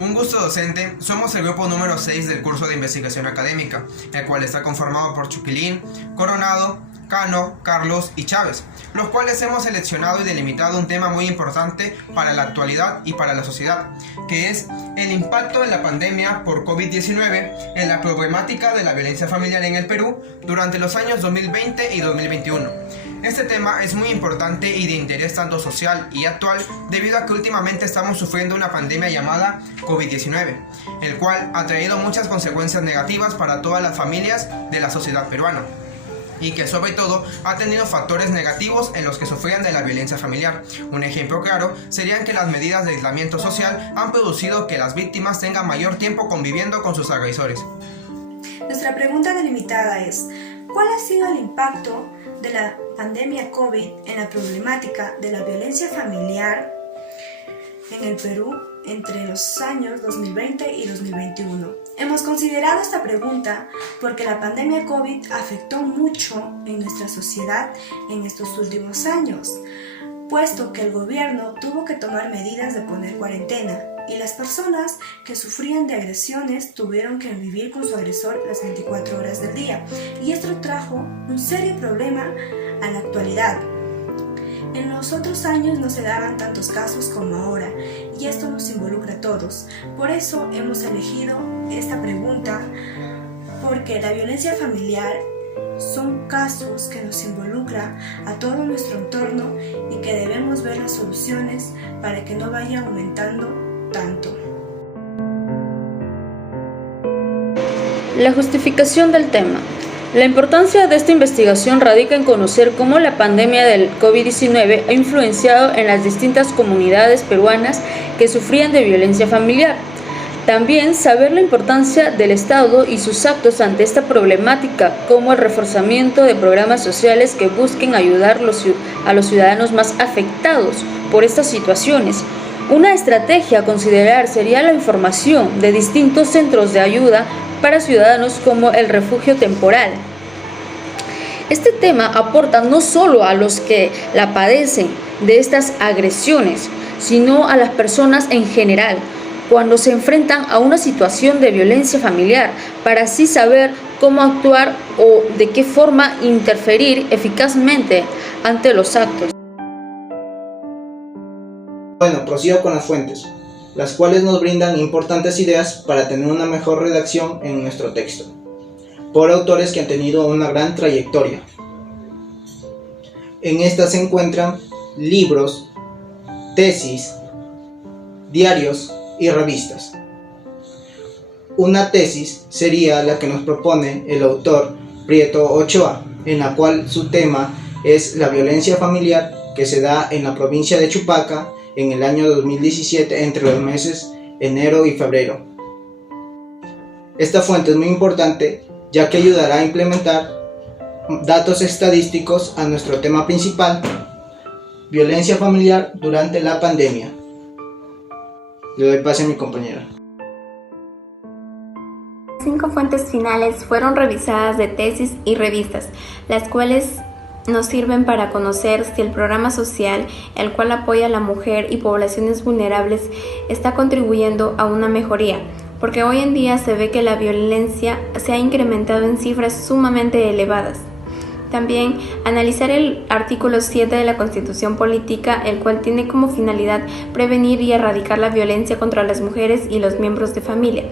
Un gusto docente, somos el grupo número 6 del curso de investigación académica, el cual está conformado por Chuquilín, Coronado, Cano, Carlos y Chávez, los cuales hemos seleccionado y delimitado un tema muy importante para la actualidad y para la sociedad, que es el impacto de la pandemia por COVID-19 en la problemática de la violencia familiar en el Perú durante los años 2020 y 2021. Este tema es muy importante y de interés tanto social y actual debido a que últimamente estamos sufriendo una pandemia llamada COVID-19, el cual ha traído muchas consecuencias negativas para todas las familias de la sociedad peruana y que sobre todo ha tenido factores negativos en los que sufrían de la violencia familiar. Un ejemplo claro serían que las medidas de aislamiento social han producido que las víctimas tengan mayor tiempo conviviendo con sus agresores. Nuestra pregunta delimitada es: ¿cuál ha sido el impacto de la pandemia COVID en la problemática de la violencia familiar en el Perú entre los años 2020 y 2021? Hemos considerado esta pregunta porque la pandemia COVID afectó mucho en nuestra sociedad en estos últimos años, puesto que el gobierno tuvo que tomar medidas de poner cuarentena y las personas que sufrían de agresiones tuvieron que vivir con su agresor las 24 horas del día, y esto trajo un serio problema a la actualidad. En los otros años no se daban tantos casos como ahora, y esto nos involucra a todos. Por eso hemos elegido esta pregunta, porque la violencia familiar son casos que nos involucra a todo nuestro entorno y que debemos ver las soluciones para que no vaya aumentando tanto. La justificación del tema. La importancia de esta investigación radica en conocer cómo la pandemia del COVID-19 ha influenciado en las distintas comunidades peruanas que sufrían de violencia familiar. También saber la importancia del Estado y sus actos ante esta problemática, como el reforzamiento de programas sociales que busquen ayudar a los ciudadanos más afectados por estas situaciones. Una estrategia a considerar sería la información de distintos centros de ayuda para ciudadanos como el refugio temporal. Este tema aporta no solo a los que la padecen de estas agresiones, sino a las personas en general, cuando se enfrentan a una situación de violencia familiar, para así saber cómo actuar o de qué forma interferir eficazmente ante los actos. Bueno, prosigo con las fuentes, las cuales nos brindan importantes ideas para tener una mejor redacción en nuestro texto, por autores que han tenido una gran trayectoria. En estas se encuentran libros, tesis, diarios y revistas. Una tesis sería la que nos propone el autor Prieto Ochoa, en la cual su tema es la violencia familiar que se da en la provincia de Chupaca en el año 2017 entre los meses enero y febrero. Esta fuente es muy importante ya que ayudará a implementar datos estadísticos a nuestro tema principal, violencia familiar durante la pandemia. Le doy pase a mi compañera. 5 fuentes finales fueron revisadas de tesis y revistas, las cuales nos sirven para conocer si el programa social, el cual apoya a la mujer y poblaciones vulnerables, está contribuyendo a una mejoría, porque hoy en día se ve que la violencia se ha incrementado en cifras sumamente elevadas. También analizar el artículo 7 de la Constitución Política, el cual tiene como finalidad prevenir y erradicar la violencia contra las mujeres y los miembros de familia.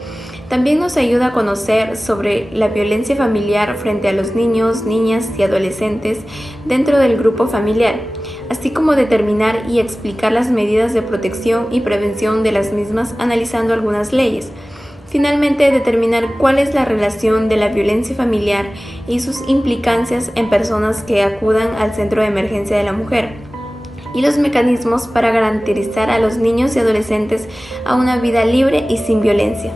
También nos ayuda a conocer sobre la violencia familiar frente a los niños, niñas y adolescentes dentro del grupo familiar, así como determinar y explicar las medidas de protección y prevención de las mismas, analizando algunas leyes. Finalmente, determinar cuál es la relación de la violencia familiar y sus implicancias en personas que acudan al centro de emergencia de la mujer, y los mecanismos para garantizar a los niños y adolescentes a una vida libre y sin violencia.